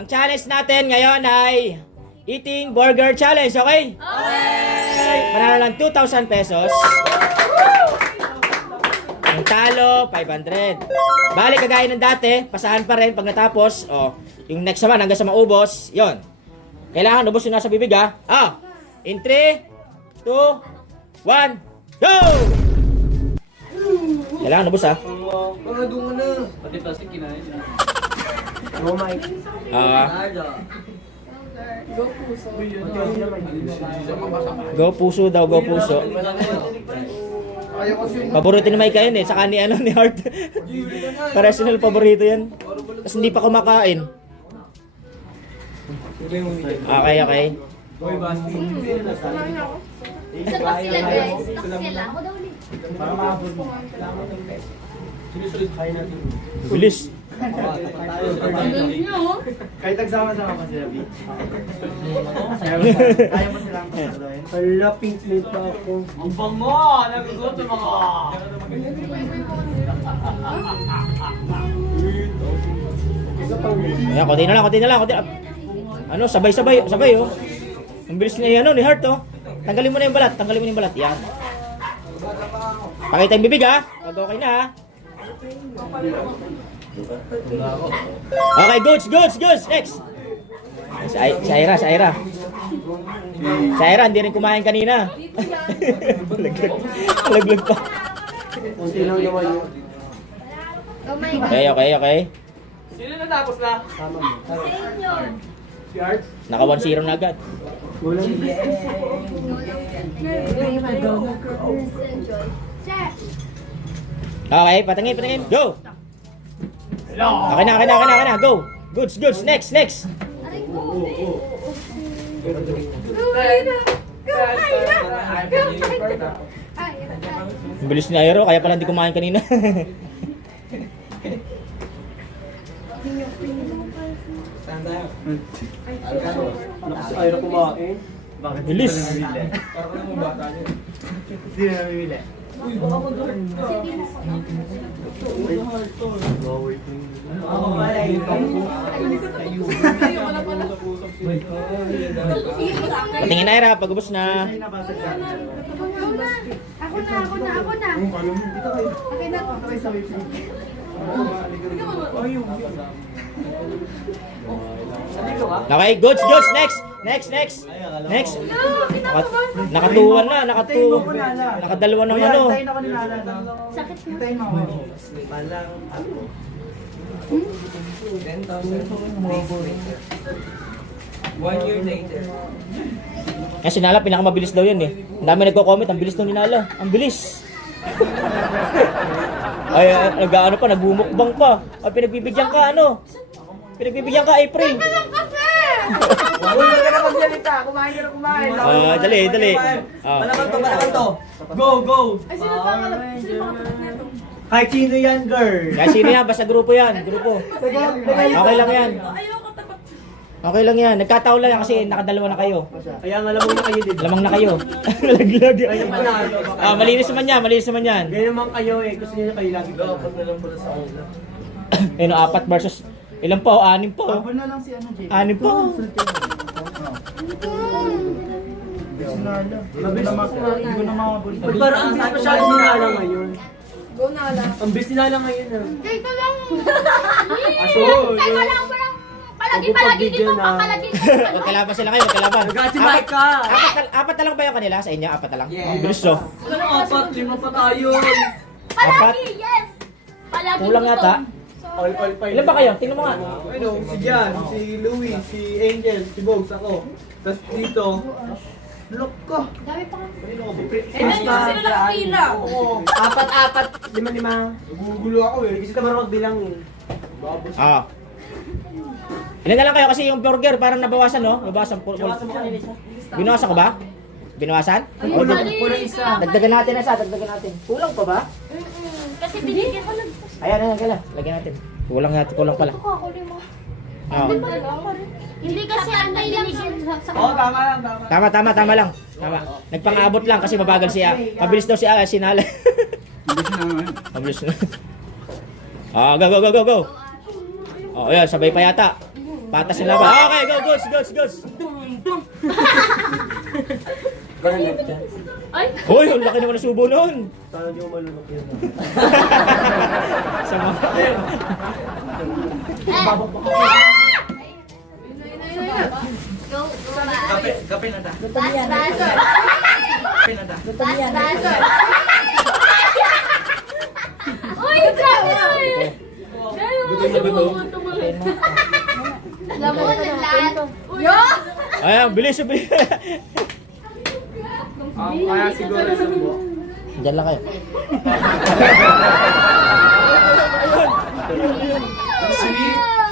Ang challenge natin ngayon ay eating burger challenge, okay? Okay! Panalo lang 2,000 pesos. Ang talo, 500. Balik kagaya ng dati, pasahan pa rin pag natapos. Oh, yung next naman hanggang sa maubos, yon. Kailangan ubos yung nasa bibig ha. In 3, 2, 1, go! Kailangan ubos ha. Pati plastic kinain niya. Go puso daw, go puso. Paborito ni Mike yun saka ni Heart. Personal paborito yan. Tapos hindi pa kumakain. Okay. Hoy, Basti. Stock sila guys. Stock sila. Ako daw ulit. Para maabot mo. Sinusulit kaya natin. Bilis. Kahit nagsama-sama pa sila, B. Kaya mo silang pasaluhin? Hala, pink plate pa ako. Ang bango! Nagugutom ako! Ayan, konti na lang. Ano, sabay oh. Ang bilis niya ni Heart oh. Tanggalin mo na yung balat, yan. Pakita yung bibig ha. Pag okay na ha. Okay, goods. Next. Si Ira. Si Ira, hindi rin kumain kanina. Laglag pa. Kunti lang naman yun. Oh my God. Okay. Sino natapos na? Tama mo. Sa inyo. Si Arts? Naka 1-0 na agad. Gulang. Enjoy. Chef. Okay, patingin. Go! Okay na. Go! Goods. Next. Aray ko. Ang bilis ni Aero, kaya pala hindi kumain kanina. Nakas ayaw kumain. Bakit? Bilis. Parang naman bata niya. Hindi na namimili. Patingin na Aero, pag ubos na. Nabasag ka. Ako na. Okay na to. Okay, goods. Next. Nakatuwan na, nakadalawa ng ano. Tayo na ko nilala. Sakit mo. Tayo mo. Balang ako. 1 year later. Kasi si Nala, pinakamabilis daw yun eh. Ang dami nagko-comment, ang bilis ng Nala. Ang bilis. Ay, nag-ano pa, nagbumukbang pa. Ay, pinagbibigyan ka, April. Huwag ka na magsalita. Kumain ka na kumain. Dali. Malaman to. Go. Ay, sino pa nga nito? Kahit sino yan, girl. Kasi sino yan, basta grupo yan, grupo. Okay lang yan. Ayoko tapat. Okay lang yan. Nagkataon lang yan kasi nakadalawa na kayo. Kaya nga alam mo na kayo din. Lamang na kayo. Laglag. Kaya panalo. Malinis naman yan. Ganyan naman kayo eh. Gusto niyo kayo lagi ka. Dapat na lang pala sa kanila. Ayun, 4 versus, ilan pa o? 6 pa o. Abon na lang si ano, JP. 6 pa o. Sinala. Hindi ko na makabuli. Pero ang bilis masyado nilala ngayon. Go na lang. Ang bilis nilala ngayon ah. Dito lang. Aso. Teka lang, walang palagi dito. Palagi dito. Magkalaban sila kayo, magkalaban. Nag-atibay ka. Apat na lang ba yung kanila sa inyo? 4 na lang? Ang bilis oh. Ano 4? 5 pa tayo. Palagi, yes. Palagi Kulang dito. yata. All pa. Ilan ba kayo? Tingnan mo nga. Ano, si Jan, si Louie, si Angel, si Bogs, ako. Tapos dito, look ko. Dami pa nga. Sino nakapila? Oo. 4, 5, 5. Gugulo ako eh. Kasi ka marunong magbilang eh. Ah. Ilan na lang kayo kasi yung burger parang nabawasan no? Nabawasan po. Bawasan mo kanina isa. Binawasan ko ba? Binawasan? Kulang isa. Dagdagan natin na natin. Kulang pa ba? Kasi binigyan ko lang. Ayan, lagyan natin. Kulang pala. Ito ko, kunin mo. Oh. Hindi kasi ang binigyan sa Oo, tama lang. Tama lang. Tama. Nagpang-abot lang kasi mabagal siya. Mabilis daw si Nala. Mabilis na. Go. Oh, ayan, sabay pa yata. Patas yung laban. Okay, go, goes, goes, goes. Ay! Hoy, ang laki naman ng subo nun. Sana di mo malunok yun. Sa mga... Go, go back. Kape na ta. Buzzer. Kape na ta. Buzzer. Uy, grabe naman. Lamon ng lahat. Yo! Ayan, bilis, bilis. Kaya siguro subo. Diyan lang kayo.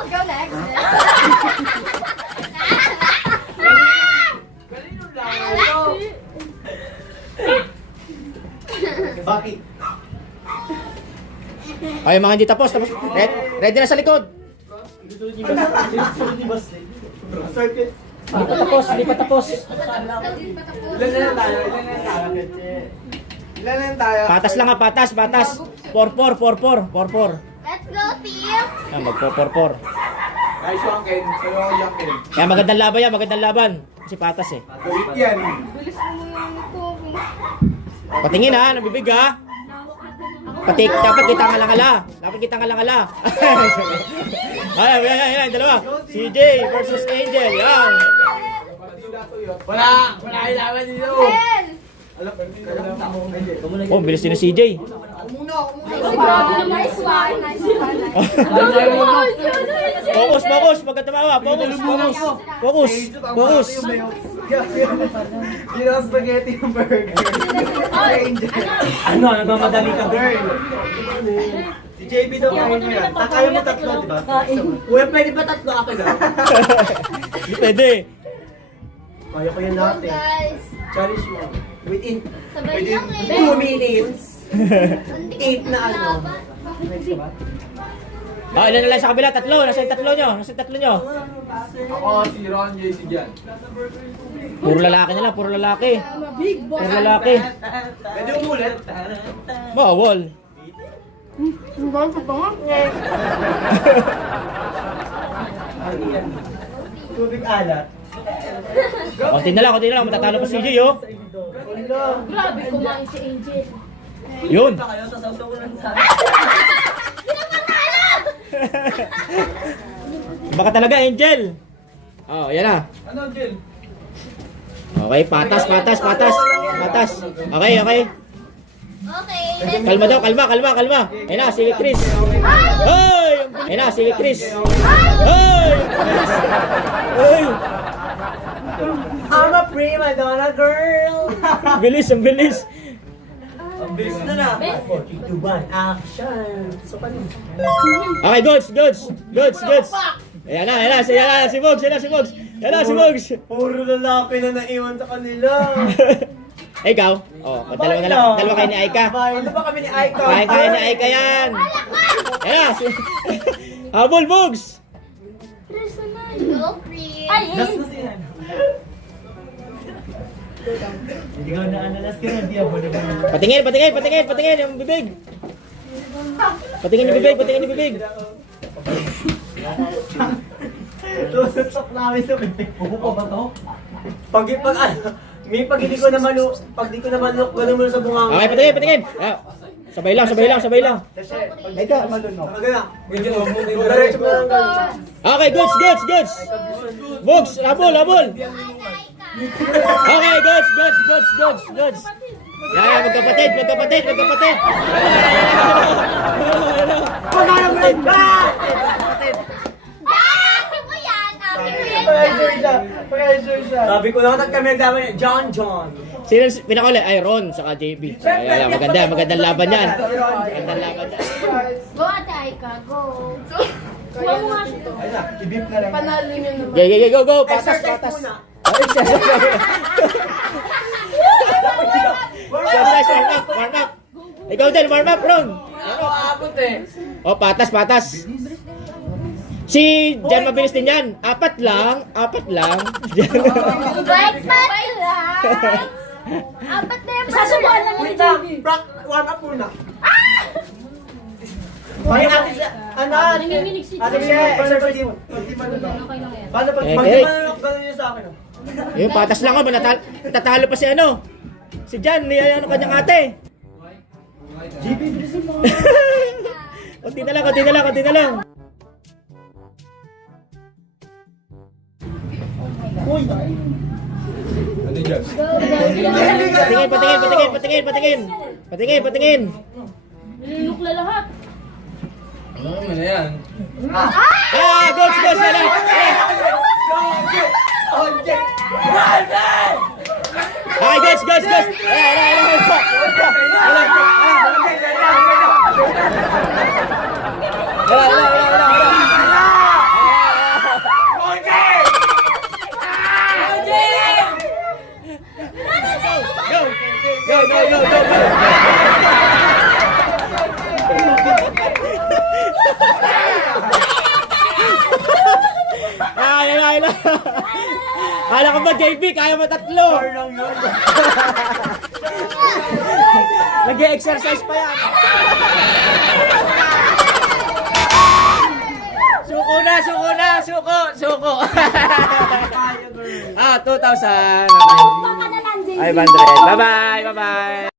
Go next. Bakit? Okay, mga hindi tapos. Ready na sa likod. Circuit. Hindi pa tapos, hindi pa tapos. Ilan na lang tayo? Ilan na lang tayo? Patas lang ha, patas, patas. 4-4, 4-4, 4-4. Let's go, team! Yan, mag-4-4-4. Guys, yung Ken. Sino ako yung Ken? Kaya magandang laban yan, magandang laban. Kasi patas eh. Tulit yan. Patingin ha, nabibig ha. Dapat kita nga lang ala. Dapat kita nga lang ala. Ayan, dalawa. CJ versus Angel. Yan. Wala kailangan dito. Ten! Oh, bilis din ng CJ. Grabe naman. Nice one. Nice one. Focus, focus. Pagka tumawa. Focus, focus. Focus, focus. Sino ang spaghetti yung burger? Ano, nagmamadali ka, girl? Si JB daw kayo mo yan. Kaya mo tatlo, di ba? Uy, pwede ba tatlo ako na? Hindi pwede. Kaya ko yan Go, natin. guys. Challenge mo. Within Sabay lang eh. 2 minutes. Hindi Eight na ano. Ah, ilan na lang sa kabila? Tatlo. Nasa yung tatlo nyo. Nasa yung tatlo nyo. Ako si Ron JC dyan. Puro lalaki na lang. Puro lalaki. Puro lalaki. Pwede umulit? Bawal. Tubig alat. Konti na lang. Matatalo pa si CJ, oh. Grabe kumain si Angel. Yun. Baka talaga, Angel. Oh, yan na. Ano, Jill? Okay, patas. Okay. Okay, let's Kalma daw, kalma. Ayun na, si Chris. Hoy! Ayun na, si Chris. Hoy! Hoy! I'm a prima donna girl. Bilis, ang bilis. Ang bilis na na. 4, 3, 2, 1, action. So, paano? Okay, goods. Ayan na, si Bogs. Ayan na, si Bogs. Puro lalaki na naiwan sa kanila. Ikaw? Oh, dalawa na lang. Dalawa kayo ni Aika. Ano ba kami ni Aika? Kaya ni Aika yan. Ayan na. Habol, Bogs. go, Chris. Ay, Hindi ko na-analas ka na, di ako na. Patingin yung bibig. Patingin yung bibig. Tutok namin sa bibig. Pupo ba to? Pag hindi ko na malunok, gano'n mo sa bunganga. Okay, patingin. Ah, sabay lang. Eka, malunok. Diretso mo lang. Okay, goods. Bogs, habol. Okay, goods. Yan, magkapatid. Akin mo yan. Akin Pressure siya. Sabi ko lang, kami nagdaman niya, John. Sino pinakuli? Ay, Ron, saka JB. Ayan, magandang laban yan. Go, Ate Aika. Go. Kuha mo nga siya. Ibip na lang. Panalo niyo naman. Go. Patas. Exercise, warm up. Ikaw din, warm up, Ron. Oh, patas. Si Jan mabilis din yan. Apat lang. Wait lang. Apat na yung sasubuhan lang ni JB. Warm up muna. Bakit natin sa... Ano? Nanginginig si Ate Jay. Michelle, paano pag Okay lang yan. Paano pag Eh, manunok gano'n yun sa akin? Yung patas lang ako, natatalo pa si ano. Si Jan, may ano kanyang ate. JP, bilisan mo. Konti na lang, konti na lang, konti na lang. Uy! Patingin, patingin, patingin, patingin, patingin. Patingin, patingin. Nilulukla lahat. Ah, goals, goals na lang. Okay, goals, goals, goals. Go, go, go, go, go. Ay, ay, ay. Kala ko ba, JP, kaya mo tatlo? Nag-exercise pa yan. Suko na, suko na, suko, suko. 2,000. Baka na lang din. Ay, 500. Bye-bye, bye-bye.